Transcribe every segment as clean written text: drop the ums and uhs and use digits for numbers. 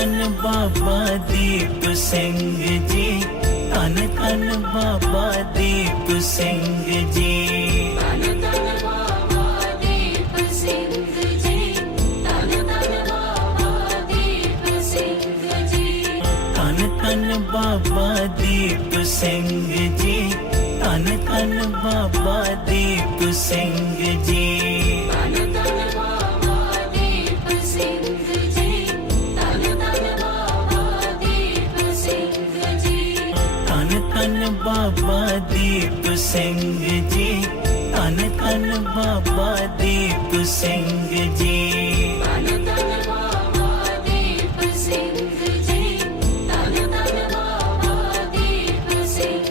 Dhan Baba Deep Singh ji, Dhan Dhan Baba Deep Singh ji. Dhan Dhan Baba Deep Singh ji, Dhan Dhan Baba Deep Singh ji. Dhan Dhan Baba Deep Singh ji, Dhan Dhan Baba Deep Singh ji. Dhan Dhan Baba Deep Singh ji, Dhan Dhan Baba Deep Singh ji. Dhan Dhan Baba Deep Singh ji, Dhan Dhan Baba Deep Singh ji. Dhan Dhan Baba Deep Singh ji, Dhan Dhan Baba Deep Singh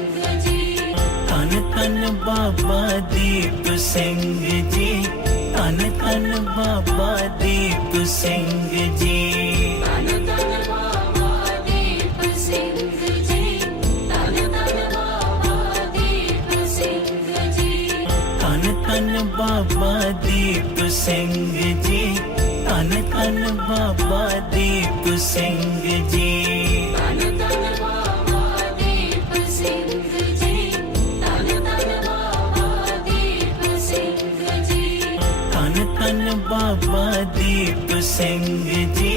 ji. Dhan Dhan Baba Deep Singh ji, Dhan Dhan Baba Deep Singh ji. Dhan Dhan Baba Deep Singh ji, Dhan Dhan Baba Deep Singh ji. Dhan Dhan Baba Deep Singh ji, Dhan Dhan Baba Deep Singh ji. Dhan Dhan Baba Deep Singh ji, Dhan Dhan Baba Deep Singh ji. Dhan Dhan Baba Deep Singh ji,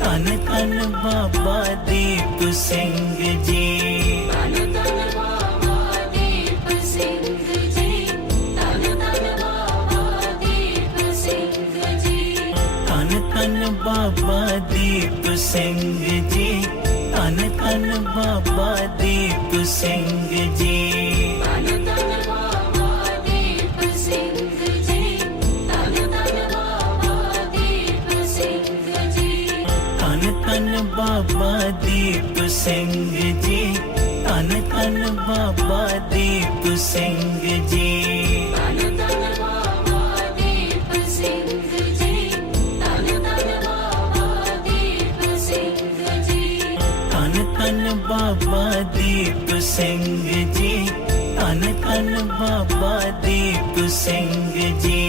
Dhan Dhan Baba Deep Singh ji. Dhan Dhan Baba Deep Singh ji, Dhan Dhan Baba Deep Singh ji. Dhan Dhan Baba Deep Singh ji, Dhan Dhan Baba Deep Singh ji. Dhan Dhan Baba Deep Singh ji, Dhan Dhan Baba Deep Singh ji. Dhan Dhan Baba Deep Singh ji, Dhan Dhan Baba Deep Singh ji. Dhan Dhan Baba Deep Singh ji, Dhan Dhan Baba Deep Singh ji. Dhan Dhan Baba Deep Singh ji, Dhan Dhan Baba Deep Singh ji.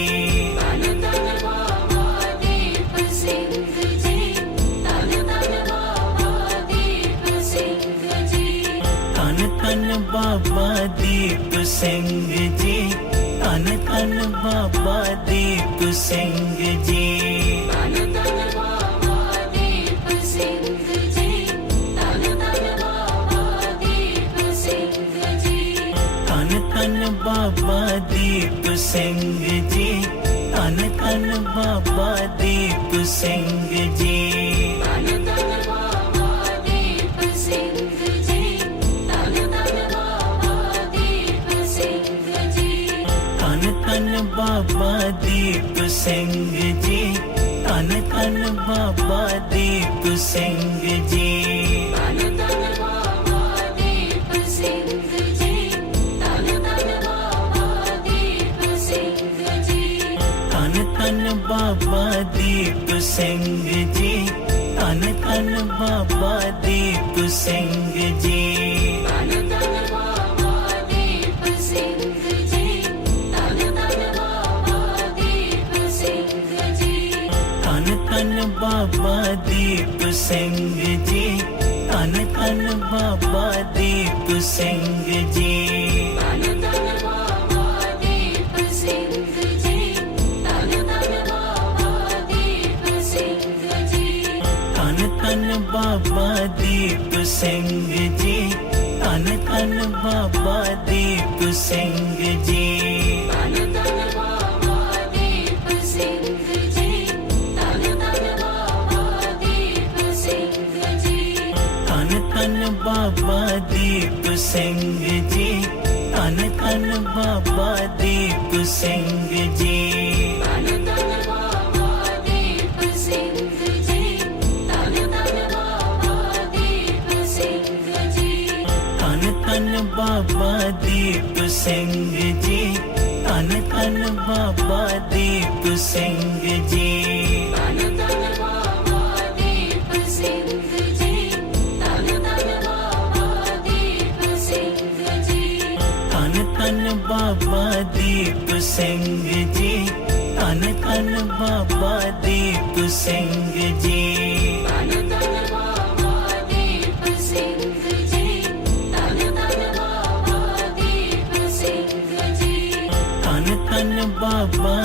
Dhan Dhan Baba Deep Singh ji, Dhan Dhan Baba Deep Singh ji. Dhan Dhan Baba Deep Singh ji, Dhan Dhan Baba Deep Singh ji. Dhan Dhan Baba Deep Singh ji, Dhan Dhan Baba Deep Singh ji. Dhan Dhan Baba Deep Singh ji, Dhan Dhan Baba Deep Singh ji. Dhan Dhan Baba Deep Singh ji, Dhan Dhan Baba Deep Singh ji. Dhan Dhan Baba Deep Singh ji, Dhan Dhan Baba Deep Singh ji. Dhan Dhan Baba Deep Singh ji, Dhan Dhan Baba Deep Singh ji. Dhan Dhan Baba Deep Singh ji, Dhan Dhan Baba Deep Singh ji. Dhan Dhan Baba Deep Singh ji, Dhan Dhan Baba Deep Singh ji. Dhan Dhan Baba Deep Singh ji, Dhan Dhan Baba Deep Singh ji. Dhan Dhan Baba Deep Singh ji, Dhan Dhan Baba Deep Singh ji. Dhan Dhan Baba Deep Singh ji, Dhan Dhan Baba Deep Singh ji. Dhan Dhan Baba Deep Singh ji, Dhan Dhan Baba Deep Singh ji. Dhan Dhan Baba Deep Singh ji, Dhan Dhan Baba Deep Singh ji. Dhan Dhan Baba Deep Singh ji, Dhan Dhan Baba Deep Singh ji. Dhan Dhan Baba Deep Singh ji, Dhan Dhan Baba Deep Singh ji. Dhan Dhan Baba Deep Singh ji, Dhan Dhan Baba Deep Singh ji. Dhan Dhan Baba Deep Singh ji, Dhan Dhan Baba Deep Singh ji. Dhan Dhan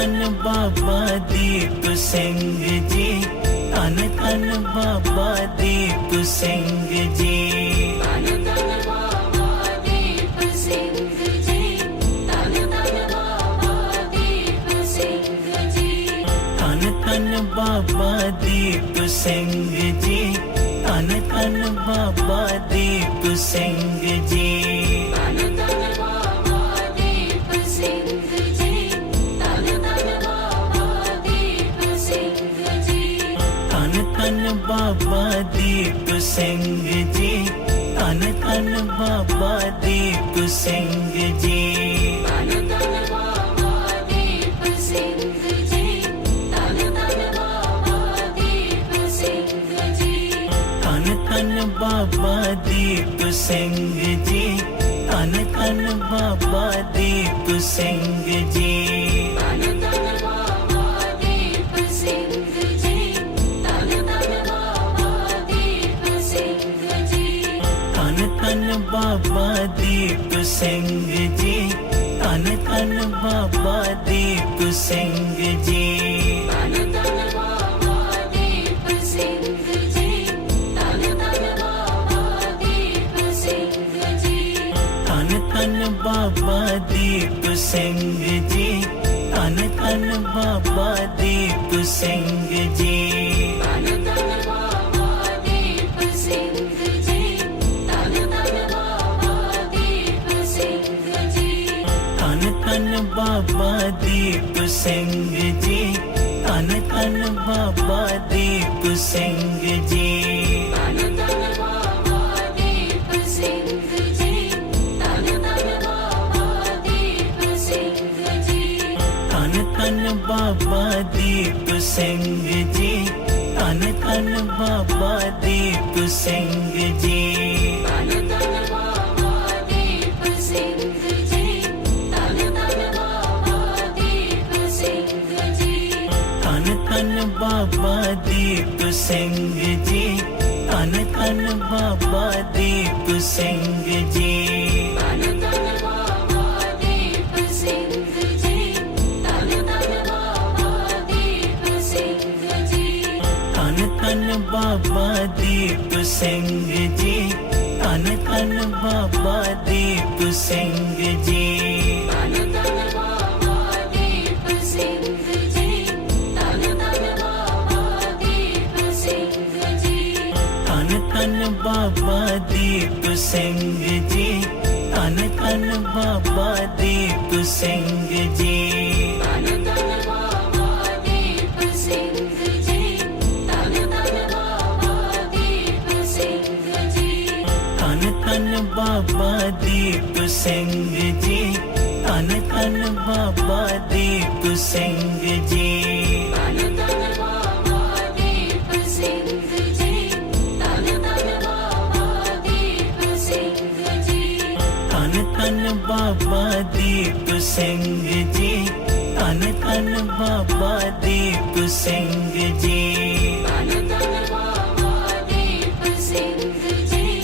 Dhan Baba Deep Singh ji, Dhan Dhan Baba Deep Singh ji. Dhan Dhan Baba Deep Singh ji, Dhan Dhan Baba Deep Singh ji. Dhan Dhan Baba Deep Singh ji, Dhan Dhan Baba Deep Singh ji. Dhan Dhan Baba Deep Singh ji, Dhan Dhan Baba Deep Singh ji. Dhan Dhan Baba Deep Singh ji, Dhan Dhan Baba Deep Singh ji. Dhan Dhan Baba Deep Singh ji, Dhan Dhan Baba Deep Singh ji. Dhan Dhan Baba Deep Singh ji, Dhan Dhan Baba Deep Singh ji. Dhan Dhan Baba Deep Singh ji, Dhan Dhan Baba Deep Singh ji. Dhan Dhan Baba Deep Singh ji, Dhan Dhan Baba Deep Singh ji. Dhan Dhan Baba Deep Singh ji, Dhan Dhan Baba Deep Singh ji. Dhan Dhan Baba Deep Singh ji, Dhan Dhan Baba Deep Singh ji. Dhan Dhan Baba Deep Singh ji, Dhan Dhan Baba Deep Singh ji. Dhan Dhan Baba Deep Singh ji, Dhan Dhan Baba Deep Singh ji. Dhan Dhan Baba Deep Singh ji, Dhan Dhan Baba Deep Singh ji. Dhan Dhan Baba Deep Singh ji, Dhan Dhan Baba Deep Singh ji. Dhan Dhan Baba Deep Singh ji, Dhan Dhan Baba Deep Singh ji. Dhan Dhan Baba Deep Singh ji, Dhan Dhan Baba Deep Singh ji. Dhan Dhan Baba Deep Singh ji, Dhan Dhan Baba Deep Singh ji. Dhan Dhan Baba Deep Singh ji, Dhan Dhan Baba Deep Singh ji. Dhan Dhan Baba Deep Singh ji, Dhan Dhan Baba Deep Singh ji. Dhan Dhan Baba Deep Singh ji, Dhan Dhan Baba Deep Singh ji. Dhan Dhan Baba Deep Singh ji, Dhan Dhan Baba Deep Singh ji. Dhan Dhan Baba Deep Singh ji, Dhan Dhan Baba Deep Singh ji. Dhan Dhan Baba Deep Singh ji, Dhan Dhan Baba Deep Singh ji. Dhan Dhan Baba Deep Singh ji, Dhan Dhan Baba Deep Singh ji. Dhan Dhan Baba Deep Singh ji,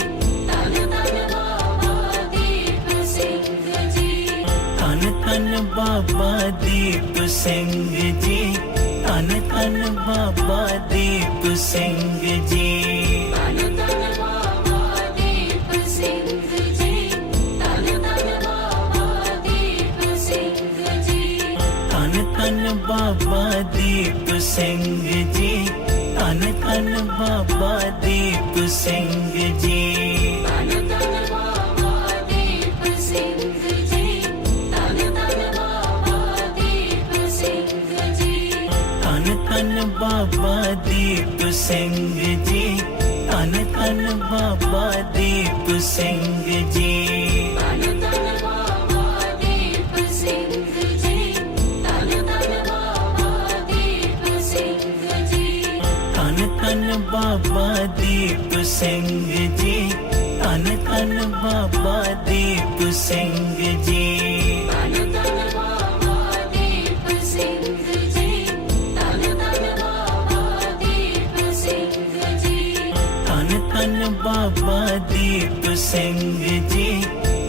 Dhan Dhan Baba Deep Singh ji. Dhan Dhan Baba Deep Singh ji, Dhan Dhan Baba Deep Singh ji. Dhan Dhan Baba Deep Singh ji, Dhan Dhan Baba Deep Singh ji. Dhan Dhan Baba Deep Singh ji, Dhan Dhan Baba Deep Singh ji. Dhan Dhan Baba Deep Singh ji, Dhan Dhan Baba Deep Singh ji. Dhan Dhan Baba Deep Singh ji, Dhan Dhan Baba Deep Singh ji. Dhan Dhan Baba Deep Singh ji, Dhan Dhan Baba Deep Singh ji. Dhan Dhan Baba Deep Singh ji, Dhan Dhan Baba Deep Singh ji. Dhan Dhan Baba Deep Singh ji, Dhan Dhan Baba Deep Singh ji. Dhan Dhan Baba Deep Singh ji,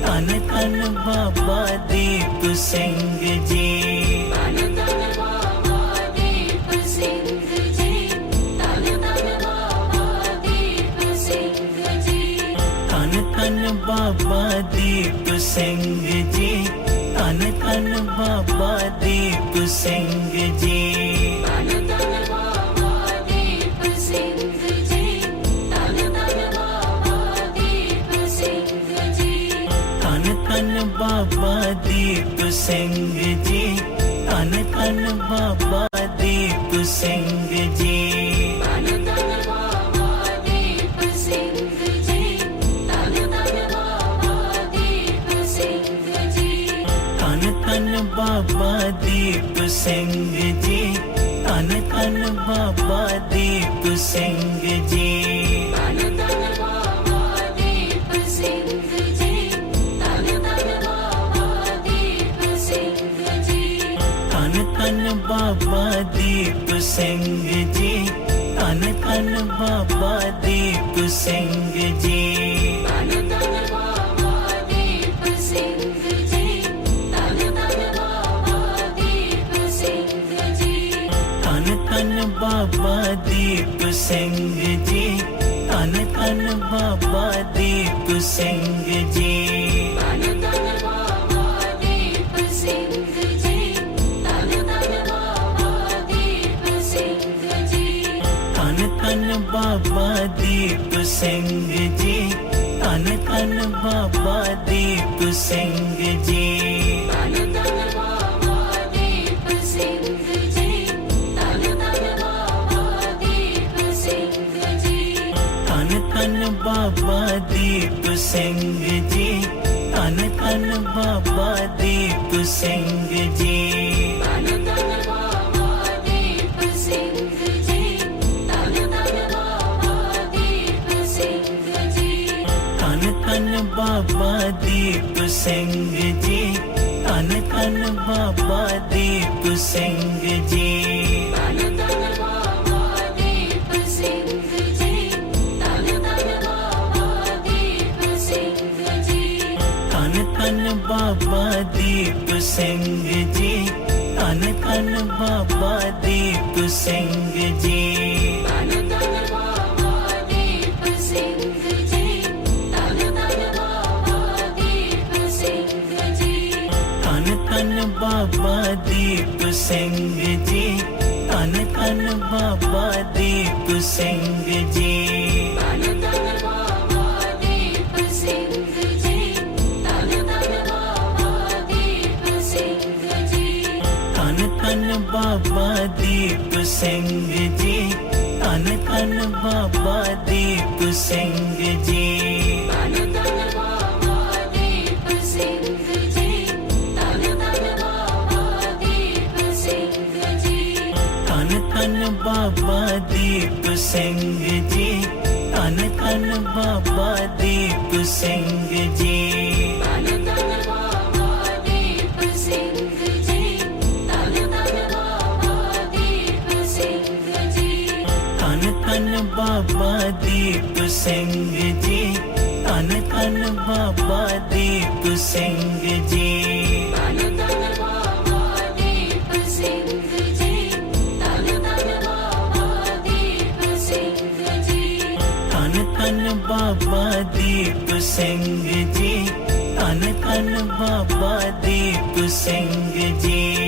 Dhan Dhan Baba Deep Singh ji. Dhan Dhan Baba Deep Singh ji, Dhan Dhan Baba Deep Singh ji. Dhan Dhan Baba Deep Singh ji, Dhan Dhan Baba Deep Singh ji. Dhan Dhan Baba Deep Singh ji, Dhan Dhan Baba Deep Singh ji. Dhan Dhan Baba Deep Singh ji, Dhan Dhan Baba Deep Singh ji. Dhan Dhan Baba Deep Singh ji, Dhan Dhan Baba Deep Singh ji. Dhan Dhan Baba Deep Singh ji, Dhan Dhan Baba Deep Singh ji. Dhan Dhan Baba Deep Singh ji, Dhan Dhan Baba Deep Singh ji. Dhan Dhan Baba Deep Singh ji, Dhan Dhan Baba Deep Singh ji. Dhan Dhan Baba Deep Singh ji, Dhan Dhan Baba Deep Singh ji. Dhan Dhan Baba Deep Singh ji, Dhan Dhan Baba Deep Singh ji. Dhan Dhan Baba Deep Singh ji, Dhan Dhan Baba Deep Singh ji. Dhan Dhan Baba Deep Singh ji, Dhan Dhan Baba Deep Singh ji. Dhan Dhan Baba Deep Singh ji, Dhan Dhan Baba Deep Singh ji. Dhan Dhan Baba Deep Singh ji, Dhan Dhan Baba Deep Singh ji. Dhan Dhan Baba Deep Singh ji, Dhan Dhan Baba Deep Singh ji. Dhan Dhan Baba Deep Singh ji, Dhan Dhan Baba Deep Singh ji. Dhan Dhan Baba Deep Singh ji, Dhan Dhan Baba Deep Singh ji. Dhan Dhan Baba Deep Singh ji, Dhan Dhan Baba Deep Singh ji. Dhan Dhan Baba Deep Singh ji, Dhan Dhan Baba Deep Singh ji. Dhan Dhan Baba Deep Singh ji, Dhan Dhan Baba Deep Singh ji. Dhan Dhan Baba Deep Singh ji, Dhan Dhan Baba Deep Singh ji. Dhan Dhan Baba Deep Singh ji, Dhan Dhan Baba Deep Singh ji. Dhan Dhan Baba Deep Singh ji, Dhan Dhan Baba Deep Singh ji. Dhan Dhan Baba Deep Singh ji, Dhan Dhan Baba Deep Singh ji. Dhan Dhan Baba Deep Singh ji, Dhan Dhan Baba Deep Singh ji. Dhan Dhan Baba Deep Singh ji, Dhan Dhan Baba Deep Singh ji. Dhan Dhan Baba Deep Singh ji, Dhan Dhan Baba Deep Singh ji.